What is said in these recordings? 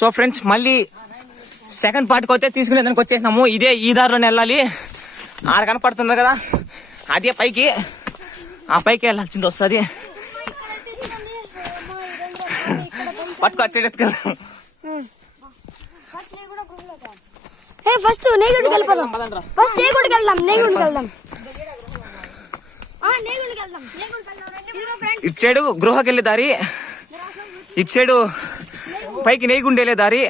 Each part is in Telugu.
సో ఫ్రెండ్స్ మళ్ళీ సెకండ్ పార్ట్కి అయితే తీసుకునే దానికి వచ్చేసినాము. ఇదే ఈ దారిలోనే వెళ్ళాలి. ఆడ కనపడుతుంది కదా, అదే పైకి, ఆ పైకి వెళ్ళాల్సింది వస్తుంది. పట్టుకు వచ్చేది కదా. ఫస్ట్ నేగుడికి వెళ్ళిపోదాం. ఫస్ట్ నేగుడికి వెళ్దాం. ఇటు సైడు గృహకి వెళ్ళే దారి, ఇటు సైడు పైకి నేగుండి వెళ్ళే దారి.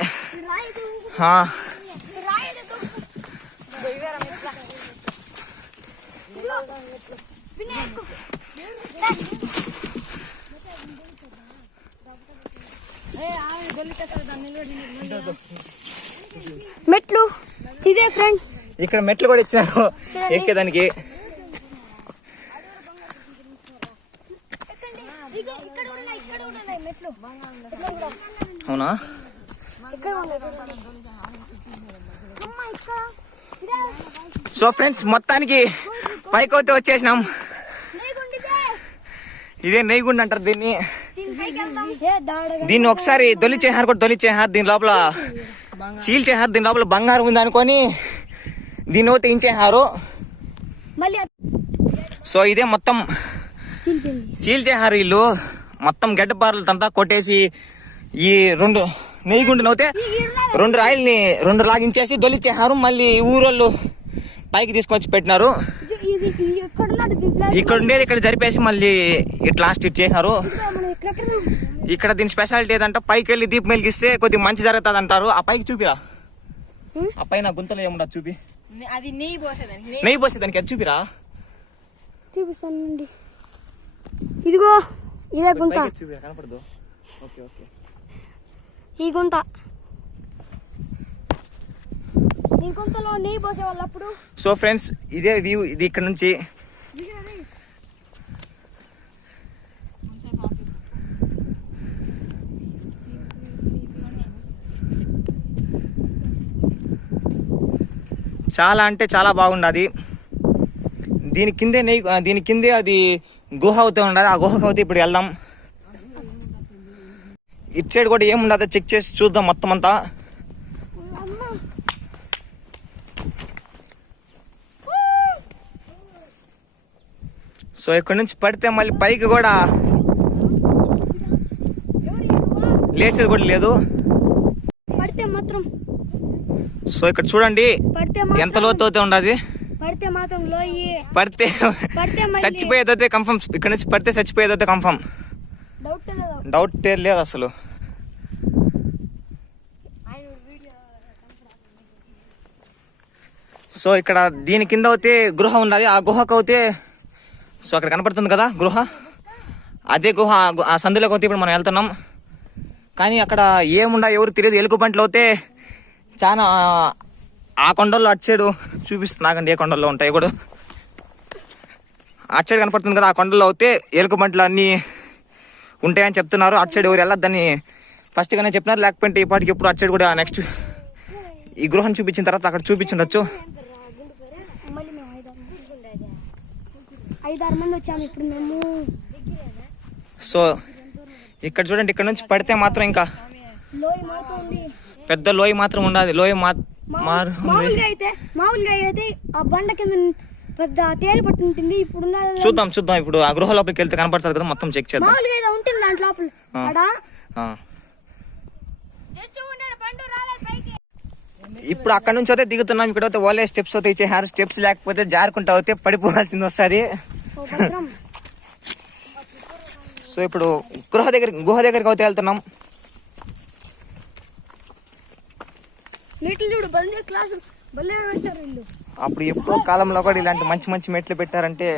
మెట్లు ఇదే ఫ్రెండ్. ఇక్కడ మెట్లు కూడా ఇచ్చారు ఎక్కేదానికి. అవునా? సో ఫ్రెండ్స్ మొత్తానికి పైకి అయితే వచ్చేసినాం. ఇదే నెయ్యిగుండ అంటారు దీన్ని. దీన్ని ఒకసారి దొలిచేహారు కూడా దొలిచేహారు. దీని లోపల చీల్చేహారు. దీని లోపల బంగారం ఉంది అనుకొని దీన్ని తెంచేహారు. సో ఇదే మొత్తం చీల్చేహారు వీళ్ళు. మొత్తం గడ్డపారలంతా కొట్టేసి ఈ రెండు నెయ్యిగుండను అయితే రెండు రాయిల్ని రెండు లాగించేసి దొలిచేహారు. మళ్ళీ ఊరోళ్ళు పైకి తీసుకొచ్చి పెట్టినారు. ఇక్కడ ఉండేది ఇక్కడ జరిపేసి మళ్ళీ ఇట్లా లాస్ట్ ఇచ్చేసినారు. ఇక్కడ దీని స్పెషాలిటీ ఏదంటే పైకి వెళ్ళి దీపం వెలిగిస్తే కొద్దిగా మంచి జరుగుతుంది అంటారు. ఆ పైకి చూపిరా, ఆ పైన గుంతలు ఏముండదు చూపి. నెయ్యి పోసేదానికి అది చూపిరా. చూపిస్తానండి. ఇదిగో ఇదే గుంత. కనపడదు. ఓకే ఓకే, ఈ గుంత. ఈ గుంతలో నెయ్యి పోసే వాళ్ళు అప్పుడు. సో ఫ్రెండ్స్ ఇదే వ్యూ. ఇది ఇక్కడ నుంచి చాలా అంటే చాలా బాగుండదు. దీని కిందే నెయ్యి, దీని కిందే అది గుహ అవుతూ ఉండదు. ఆ గుహకు అవుతే ఇప్పుడు వెళ్దాం. ఇటు సైడ్ కూడా ఏముండదో చెక్ చేసి చూద్దాం మొత్తం అంతా. సో ఇక్కడ నుంచి పడితే మళ్ళీ పైకి కూడా లేచేది కూడా లేదు. సో ఇక్కడ చూడండి ఎంత లోతు ఉండదు. పడితే చచ్చిపోయేదైతే కన్ఫర్మ్. ఇక్కడ నుంచి పడితే చచ్చిపోయేదైతే కన్ఫర్మ్. డౌట్ లేదు అసలు. సో ఇక్కడ దీని కింద అయితే గృహ ఉన్నది. ఆ గుహకు అయితే సో అక్కడ కనపడుతుంది కదా గృహ, అదే గుహ. ఆ సందులోకి అయితే ఇప్పుడు మనం వెళ్తున్నాం. కానీ అక్కడ ఏముండా ఎవరు తెలియదు. ఎలుగు పంటలు అయితే చాలా ఆ కొండల్లో అటు సైడు చూపిస్తున్నాకండి. ఏ కొండల్లో ఉంటాయి కూడా అటు సైడ్ కనపడుతుంది కదా. ఆ కొండల్లో అయితే ఎలుగు పంటలు అన్నీ ఉంటాయని చెప్తున్నారు. అటు సైడ్ ఎవరు వెళ్ళొద్దని ఫస్ట్ గానే చెప్పినారు. లేకపోతే ఇప్పటికి ఎప్పుడు అటు సైడ్ కూడా నెక్స్ట్ ఈ గృహం చూపించిన తర్వాత అక్కడ చూపించవచ్చు. 5-6 మంది వచ్చాము ఇప్పుడు మేము. సో ఇక్కడ చూడండి, ఇక్కడ నుంచి పడితే మాత్రం ఇంకా పెద్ద లోయ మాత్రం ఉండదు. లోయ మామూలుగా అయితే ఆ బండ కింద పెద్ద తేలి పట్టు ఉంటుంది. ఇప్పుడు చూద్దాం. ఇప్పుడు ఆ గృహ లోపలికి వెళ్తే కనపడుతుంది కదా, మొత్తం చెక్ చేద్దాం. మామూలుగా అయితే ఉంటుంది దాంట్లో లోపల. ఇప్పుడు అక్కడ నుంచి అయితే దిగుతున్నాం. ఇక్కడ అయితే ఓలే స్టెప్స్ అయితే ఇచ్చేసారు. స్టెప్స్ లేకపోతే జారుకుంటా అయితే పడిపోవాల్సింది వస్తుంది. సో ఇప్పుడు గుహ దగ్గరికి అయితే వెళ్తున్నాం. అప్పుడు ఎప్పుడో కాలంలో కూడా ఇలాంటి మంచి మెట్లు పెట్టారంటే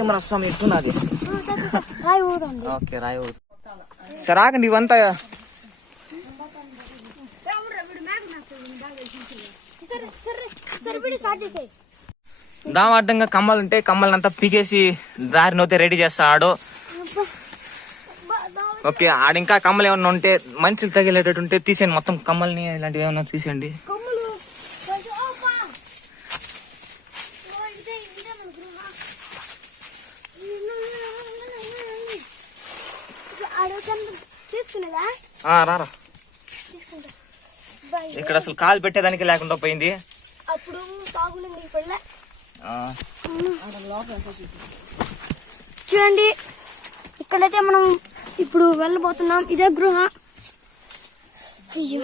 ఏం రసం ఎక్కున్నది. ఓకే రాయి సరే ఆగండి. ఇవంతా సరే సరే సరే వీడియో స్టార్ట్ చేసేయ్. దాం అడ్డంగా కమ్మలు ఉంటే కమ్మలంతా పీకేసి దారినైతే రెడీ చేస్తాడు. ఓకే, ఆడింకా కమ్మలు ఏమన్నా ఉంటే మనుషులు తగిలేటట్టు ఉంటే తీసేయండి, మొత్తం కమ్మల్ని ఇలాంటివి ఏమన్నా తీసేయండి. కమ్ములు అబ్బా. ఇదే మన గృహ. తీసుకునేదా? రారా, తీసుకుంటా. ఇక్కడ అసలు కాలు పెట్టేదానికి లేకుండా పోయింది. అప్పుడు బాగుంది ఇప్పుడు. చూడండి, ఇక్కడైతే మనం ఇప్పుడు వెళ్ళబోతున్నాం. ఇదే గృహ. అయ్యో,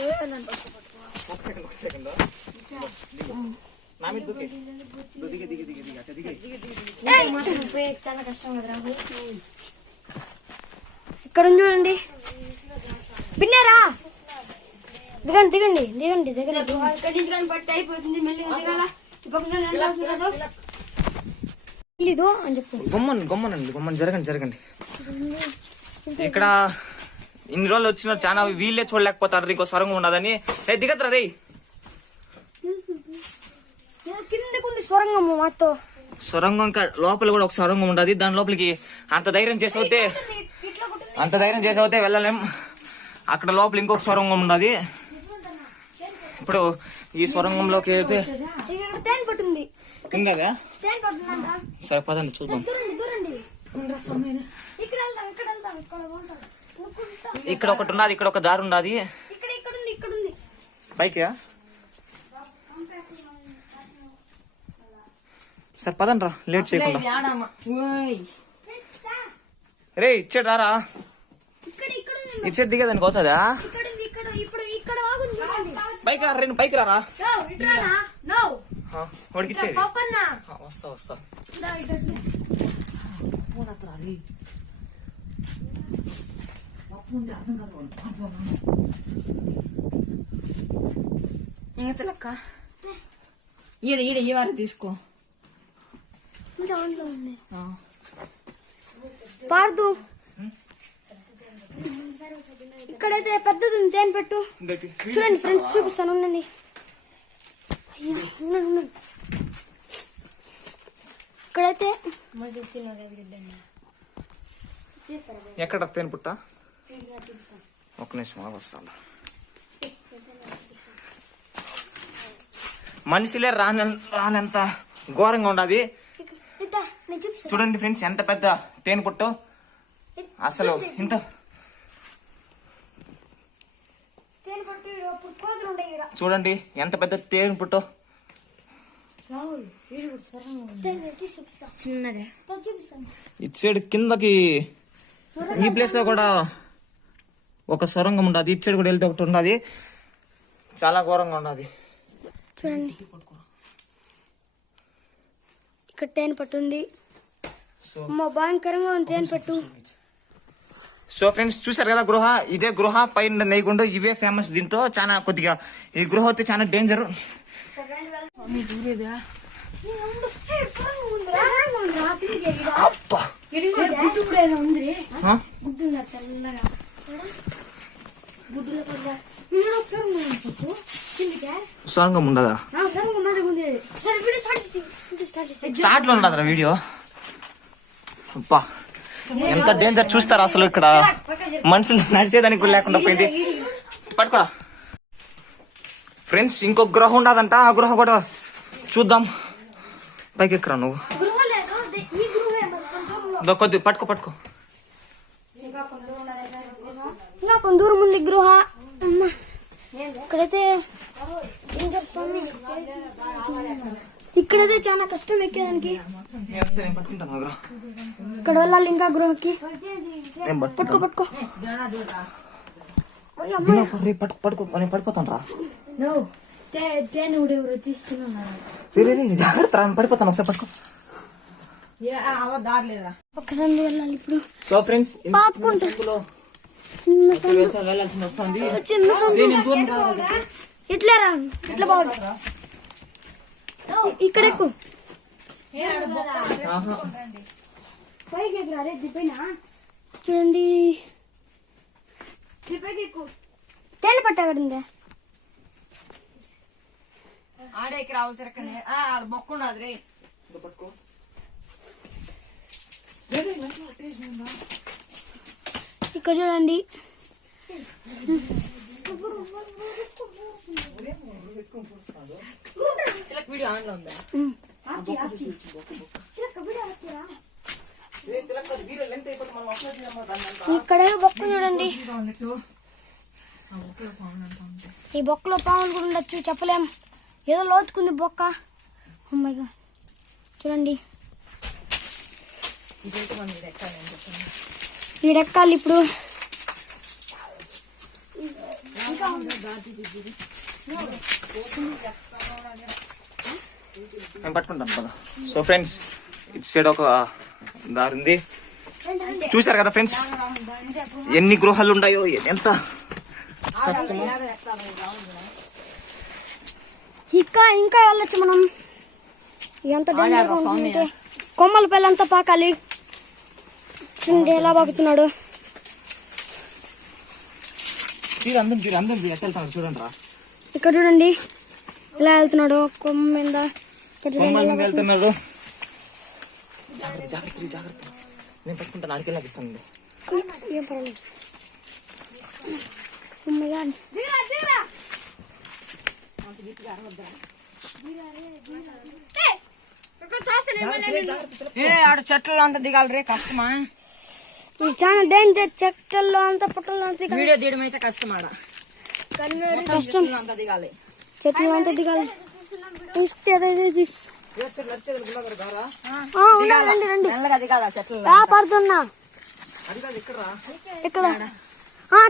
చాలా కష్టం కదా. ఇక్కడ చూడండి, పిన్నారా, దిగండి దిగండి దిగండి దిగండి. బట్టి అయిపోతుంది, మళ్ళీ దిగాల. తెలీదు అని చెప్పు. గమ్మనండి జరగండి. ఇక్కడ ఇన్ని రోజులు వచ్చిన చాలా వీళ్ళే చూడలేకపోతారు, ఇంకో సొరంగం ఉండదని. దిగద్రా రే. కిందకుంది సొరంగం మాతో. సొరంగం ఇంకా లోపల కూడా ఒక సొరంగం ఉండదు. దాని లోపలికి అంత ధైర్యం చేసి అవుతే వెళ్ళలేం. అక్కడ లోపల ఇంకొక సొరంగం ఉండదు. ఇప్పుడు ఈ సొరంగంలోకి అయితే కిందగా. సరే పదండి చూద్దాం. ఇక్కడ ఒకటి ఉన్నది, ఇక్కడ ఒక దారి ఉన్నది. పైకి సరే పదండి రా, లేట్ చేయకుండా. రే ఇచ్చాడు రారా, ఇచ్చాడు దిగేదానికి అవుతుందా? పైకి రారా, వాడికి ఇచ్చేది. వస్తా. ఇంకలక్క ఈడ ఈ వారు తీసుకో. పార్దు, ఇక్కడైతే పెద్దది ఉంది, తేనె పెట్టు. చూడండి ఫ్రెండ్స్, చూపిస్తాను ఉండండి. ఇక్కడైతే ఎక్కడ తేనె పుట్ట? ఒక్క నిమిషం వస్తాను. మనుషులే రానంత ఘోరంగా ఉండదు. చూడండి ఫ్రెండ్స్, ఎంత పెద్ద తేనె పుట్టు. అసలు ఇంత చూడండి ఎంత పెద్ద తేనె పుట్టు. చిన్నదే ఇటు సైడ్ కిందకి ఈ ప్లేస్ లో కూడా ఒక సొరంగం ఉండదు. ఇటు సైడ్ కూడా వెళ్తే ఒకటి ఉన్నది. చాలా ఘోరంగా ఉన్నది. చూడండి, ఇక్కడ తేనె పట్టు ఉంది. భయంకరంగా ఉంది తేనె పట్టు. సో ఫ్రెండ్స్ చూసారు కదా గృహ. ఇదే గృహ, పైన నెయ్యకుండా ఇవే ఫేమస్. దీంతో చాలా కొద్దిగా ఈ గృహ అయితే చాలా డేంజర్. సొరంగం ఉండదా? స్టార్ట్ లో ఉండదురా వీడియో. అబ్బా, ఎంత డేంజర్ చూస్తారా అసలు. ఇక్కడ మనుషులు నడిచేదానికి కూడా లేకుండా పోయింది. పట్టుకోరా ఫ్రెండ్స్, ఇంకో గృహ ఉండదంట. ఆ గృహ కూడా చూద్దాం. పైకి ఎక్కరా నువ్వు. కొద్ది పట్టుకో. ఇంకా కొంత దూరం ఉంది గృహ. ఇక్కడైతే ఇక్కడైతే చాలా కష్టం ఎక్కేదానికి. ఇక్కడ వెళ్ళాలి ఇంకా గృహకి. పట్టుకో పడిపోతాను రా. జాగ్రత్త, పడిపోతాను. ఒకసారి పట్టుకో. ఒక్కసారి వెళ్ళాలి ఇప్పుడు. సో ఫ్రెండ్స్, ఇట్లా బాగుంది. ఇక్కడ ఎక్కువ చూడండి, తేనె పట్టు అక్కడ ఉందా? ఆడేకి రావాలి తిరక్కనే ఆడ బొక్క ఉన్నది రే. పట్టుకో. ఇక్కడ చూడండి. వీడియో ఆన్లో ఉందా? ఇక్కడ బొక్క చూడండి. ఈ బొక్కలో పాములు కూడా ఉండొచ్చు, చెప్పలేం. ఏదో లోతుకుంది బొక్క. అమ్మాయిగా చూడండి. ఈడెక్కాలి ఇప్పుడు. నేను పట్టుకుంటాను కదా. సో ఫ్రెండ్స్, ఇటు సైడ్ ఒక దారి ఉంది. చూసారు కదా ఫ్రెండ్స్, ఎన్ని గృహాలు ఉన్నాయో, ఎంత కష్టమో. ఇంకా వెళ్ళొచ్చు మనం. ఎంత డేంజర్గా ఉంటుంది. కొమ్మల పిల్లంతా పాకాలి. చూడండి ఎలా పాకుతున్నాడు. చూడండి రా, ఇక్కడ చూడండి ఎలా వెళ్తున్నాడు. కొమ్మ మీద వెళ్తున్నాడు. జాగ్రత్త జాగ్రత్త. నేను పట్టుకుంటాను, అడిగి నాకు ఇస్తాను. ఏం పర్వాలేదు. ఆడ చెట్లలో అంతా దిగాలి రే, కష్టమా? ఇది చాలా డేంజర్. చెట్లలో అంతా పుట్టల్లో అంతా వీడియో తీయడం అయితే కష్టం. ఆడ కష్టం. అంతా దిగాలి, చెట్లు అంతా దిగాలి. మెల్లగా దిగాల చెట్లు. పడుతున్నా ఇక్కడ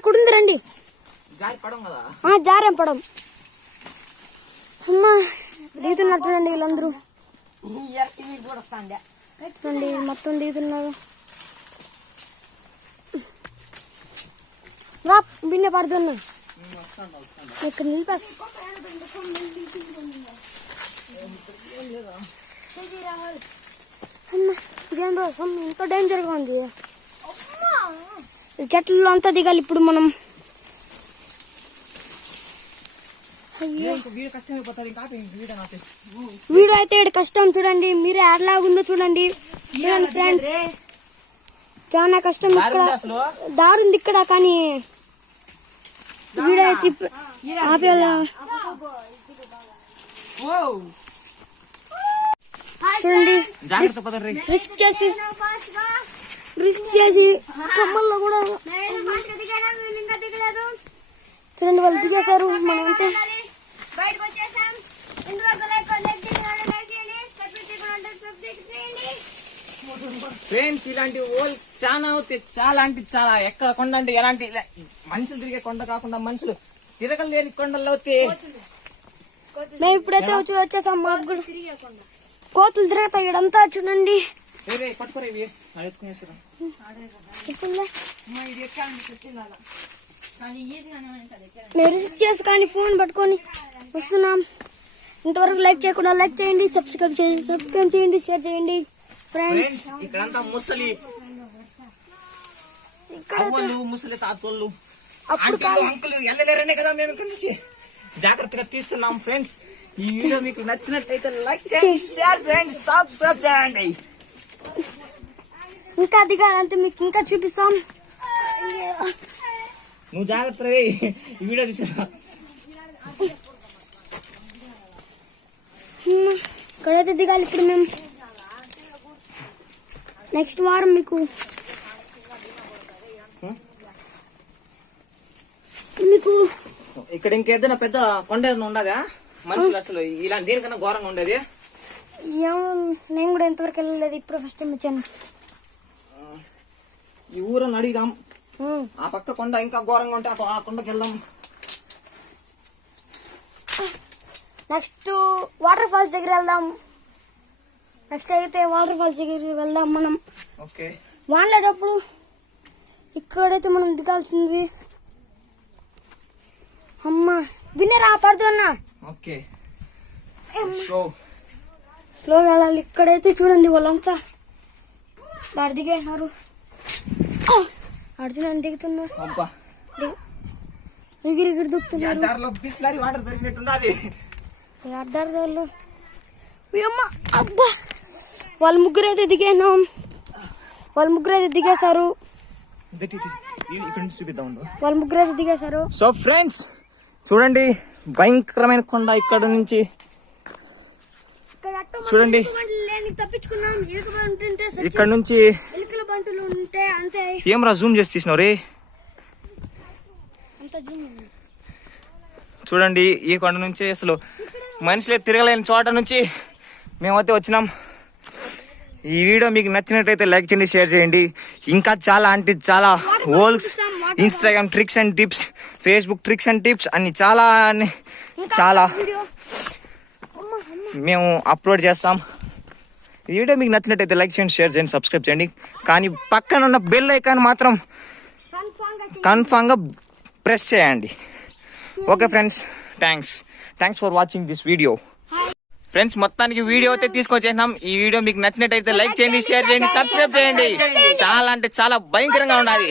కుడింది రండి. జారేం పడం. అమ్మా దిగుతున్నారు చూడండి వీళ్ళందరూ. చూడండి మొత్తం దిగుతున్నారు. రా బిన్నె పడుతున్నా. ఇక్కడ నిలిపేస్తా. ఇదేం రోజు ఎంతో డేంజర్ గా ఉంది. చెట్లలో అంతా దిగాలి ఇప్పుడు మనం. వీడియో అయితే ఇక్కడ కష్టం. చూడండి మీరే ఎలాగుందో చూడండి. చూడండి ఫ్రెండ్స్, చాలా కష్టం. ఇక్కడ దారి ఉంది ఇక్కడ, కానీ వీడియో అయితే ఆపేలా. చూడండి రిస్క్ చేసి కమ్మల్లో కూడా చూడండి వాళ్ళు దిగేశారు. మనం అంతే ఫ్రెండ్స్, ఇలాంటి ఓల్ చాలా అవుతాయి. చాలా అంటే చాలా. ఎక్కడ కొండ అంటే ఎలాంటి మనుషులు తిరిగే కొండ కాకుండా మనుషులు తిరగలు లేని కొండలు అవుతాయి. మేము ఇప్పుడైతే వచ్చేసాం. మాకు కూడా కోతులు తిరుగుతాయి ఇడంతా. చూడండి మేము రిస్క్ చేసి కానీ ఫోన్ పట్టుకొని వస్తున్నాం. ఇంతవరకు లైక్ చేయకుండా లైక్ చేయండి, సబ్స్క్రైబ్ చేయండి, షేర్ చేయండి ఫ్రెండ్స్. ఇక్కడంతా ముసలి అవ్వలు, ముసలి తాతోళ్ళు, అంకులు వెళ్ళలేరనే కదా మేము ఇక్కడ నుంచి జాగ్రత్తగా తీస్తున్నాం. ఫ్రెండ్స్, ఈ వీడియో మీకు నచ్చినట్లయితే లైక్ చేయండి, షేర్ చేయండి, సబ్స్క్రైబ్ చేయండి. ఇంకా దిగాలంటే మీకు ఇంకా చూపిస్తాం. నువ్వు జాగ్రత్త ఈ వీడియో తీసా. ఇక్కడైతే దిగాలి ఇప్పుడు మేము. నెక్స్ట్ వారం మీకు ఇక్కడ ఇంకేదైనా పెద్ద కొండ ఏదైనా ఉండదా మనుషులు? అసలు ఇలాంటి దీనికన్నా ఘోరంగా ఉండేది. ఏమో, నేను కూడా ఎంతవరకు వెళ్ళలేదు. ఇప్పుడు ఫస్ట్ టైం వచ్చాను. ఈ ఊరని అడిగాం. ఆ పక్క కొండ ఇంకా ఘోరంగా ఉంటే ఆ కొండకి వెళ్దాం. నెక్స్ట్ వాటర్ ఫాల్స్ దగ్గర వెళ్దాం. నెక్స్ట్ అయితే వాటర్ ఫాల్స్ దగ్గర వెళ్దాం మనం. ఓకే, వానలేటప్పుడు ఇక్కడైతే మనం దిగాల్సింది. అమ్మా విన్నరా పడుతున్నా. ఓకే, స్లోగా వెళ్ళాలి. ఇక్కడైతే చూడండి వాళ్ళంతా దాడి దిగేసినారు. అర్జున్ దిగుతున్నారు. ఎగిరి దిగుతున్నారు. వాటర్ దొరికినట్టుండాలి. అడ్డారు వాళ్ళు అమ్మ అబ్బా వాళ్ళ ముగ్గురు అయితే దిగాను. వాళ్ళ ముగ్గురు అయితే దిగేశారు. ఇక్కడ నుంచి చూపిద్దాం. వాళ్ళ ముగ్గురు అయితే దిగేశారు. సో ఫ్రెండ్స్ చూడండి, భయంకరమైన కొండ ఇక్కడ నుంచి చూడండి. తప్పించుకున్నాం. ఇక్కడ నుంచి ఎలుకల బంటులు ఉంటే అంతే. ఏం రా జూమ్ చేసి తీసినావు రే. అంత జూమ్ చూడండి ఈ కొండ నుంచి అసలు మనుషులే తిరగలేని చోట నుంచి మేమైతే వచ్చినాం. ఈ వీడియో మీకు నచ్చినట్టయితే లైక్ చేయండి, షేర్ చేయండి. ఇంకా చాలా అంటే చాలా wholes Instagram tricks and tips, Facebook tricks and tips అన్ని చాలా మేము అప్లోడ్ చేస్తాం. ఈ వీడియో మీకు నచ్చినట్టయితే లైక్ చేయండి, షేర్ చేయండి, సబ్స్క్రైబ్ చేయండి. కానీ పక్కన ఉన్న బెల్ ఐకాన్ మాత్రం కన్ఫామ్గా ప్రెస్ చేయండి. Okay friends, thanks for watching this video. Friends మొత్తానికి వీడియో అయితే తీసుకొచ్చేసినాం. ఈ వీడియో మీకు నచ్చినట్టయితే లైక్ చేయండి, షేర్ చేయండి, సబ్స్క్రైబ్ చేయండి. చాలా అంటే చాలా భయంకరంగా ఉండాలి.